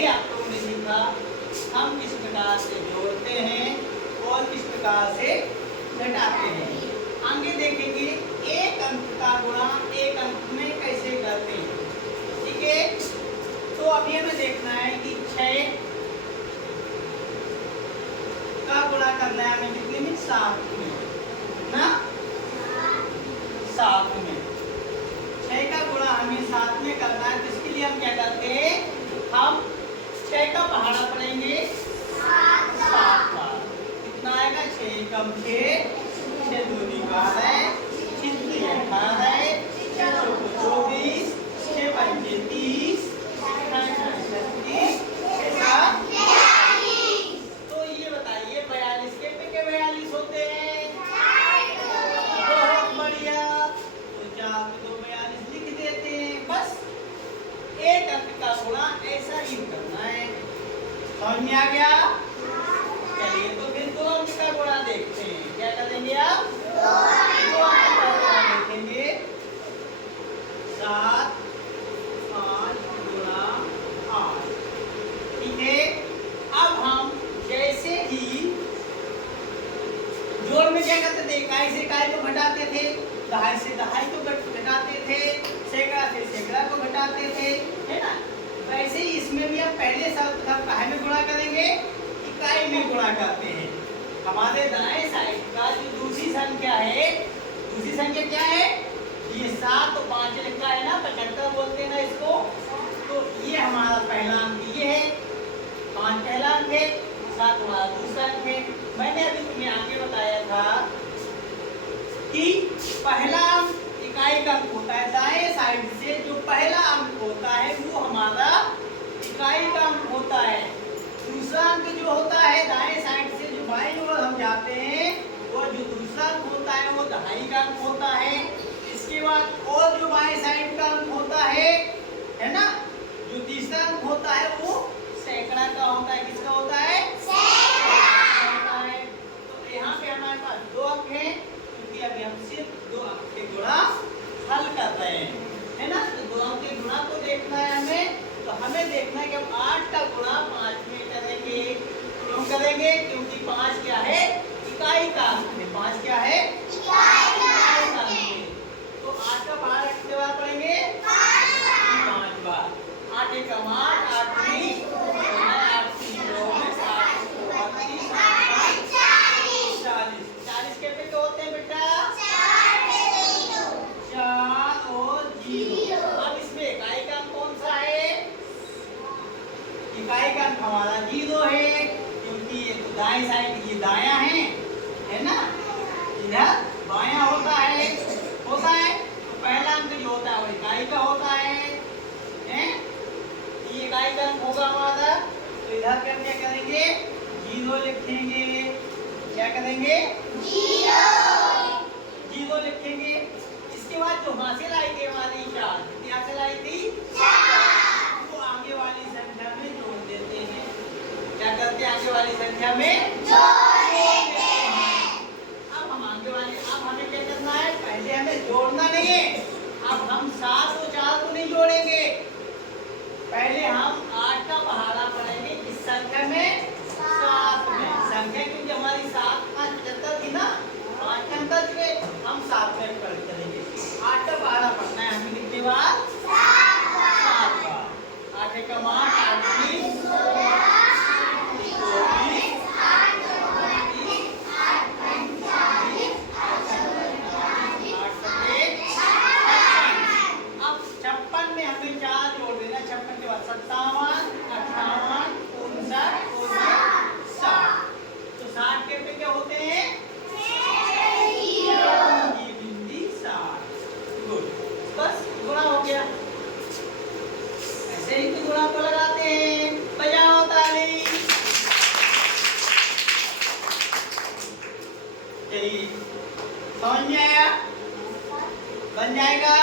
अभी आप लोगों ने सीखा हम किस प्रकार से जोड़ते हैं और किस प्रकार से घटाते हैं। आगे देखेंगे एक अंक का गुणा एक अंक में कैसे करते हैं। ठीक है, तो अभी हमें देखना है कि 6 का गुणा करना है हमें कितने में, 7 में ना, 7 में 6 का गुणा हमें 7 में करना है। तो इसके लिए हम क्या करते हैं, हम 6 का पहाड़ा पढ़ेंगे 7 बार। कितना आएगा, 6 कम 6 6 दूनी 12 6 तीनी 18 6 चौको 24 6 पंचे 30 तो ये बताइए 42 के पे के 42 होते हैं। बहुत बढ़िया, तो 4 में 2 42 लिख देते हैं। बस एक अंक का गुणा ऐसा ही करना है। समझ में आ गया? चलिए तो फिर 2 अंक का गुणा देखते हैं। क्या करेंगे आप, 2 अंक का गुणा देखेंगे। 7 5 गुणा 8। ठीक है, अब हम जैसे ही जोड़ में क्या करते थे, इकाई से इकाई को घटाते थे, दहाई से दहाई को घटाते थे, सैकड़ा से सैकड़ा को घटाते थे, है ना। वैसे ही इसमें भी हम पहले सब काहे में गुणा करेंगे, इकाई में गुणा करते हैं। हमारे दाएं साइड का जो दूसरी संख्या है, दूसरी संख्या क्या है, ये 7 और 5 लिखा है ना, 75 बोलते हैं ना इसको। तो ये हमारा पहला अंक ये है, 5 पहला अंक है, 7 हमारा दूसरा अंक है। मैंने अभी तुम्हें आगे बताया था कि पहला अंक इकाई का अंक होता है, दाएं साइड से जो पहला अंक होता है वो हमारा इकाई का अंक होता है। दूसरा अंक जो होता है दाएं साइड से जो बाईं ओर हम जाते हैं, वो जो दूसरा अंक होता है वो दहाई का अंक होता है। इसके बाद और जो बाएं साइड का अंक होता है ना, जो तीसरा अंक होता है वो सैकड़ा का होता है। किसका होता है, सैकड़ा होता है। तो यहाँ पे हमारे पास 2 अंक हैं, क्योंकि अभी हम सिर्फ 2 अंक के गुणा हल कर रहे हैं, है ना। तो 2 अंक के गुणा को देखना है हमें। तो हमें देखना है कि हम 8 का गुणा 5 में करेंगे। क्यों करेंगे, क्योंकि 5 क्या है, इकाई का अंक है। 5 क्या है, इकाई का अंक है। तो 8 का पहाड़ा कितने बार पढ़ेंगे, 5 बार। 8 एकम 8 8 3 8 3 24 8 32 40। 40 के पे क्या होते हैं बेटा, 4 और 0। अब इसमें इकाई का अंक कौन सा है, इकाई का अंक हमारा 0 है, क्योंकि दाएं साइड ये दायां है ना, इधर बायां होता है। तो पहला अंक जो होता है वो इकाई का होता है, ये इकाई का अंक होगा हमारा। तो इधर पे हम क्या करेंगे, 0 लिखेंगे। क्या करेंगे, 0 लिखेंगे। इसके बाद जो हासिल आई थी हमारी 4, कितनी हासिल आई थी, 4, वो आगे वाली संख्या में जोड़ देते हैं। क्या करते हैं, आगे वाली संख्या में जोड़ देते हैं। अब हम आगे वाली, अब हमें क्या करना है, पहले हमें जोड़ना नहीं है। अब हम 7 और 4 को नहीं जोड़ेंगे, पहले हम 8 का पहाड़ा पढ़ेंगे। किस संख्या में, 7 में। संख्या क्योंकि हमारी 7 5 75 थी ना, 5 के अंतर पे हम 7 में पढ़ करेंगे। 8 का पहाड़ा पढ़ना है हमें कितनी बार, 7 बार। 8 एकम 8 8 3 ऐसे ही तो गुणा को लगाते हैं। बजाओ ताली। चलिए, समझ में आया, बन जाएगा,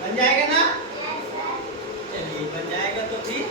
बन जाएगा ना। चलिए बन जाएगा तो फिर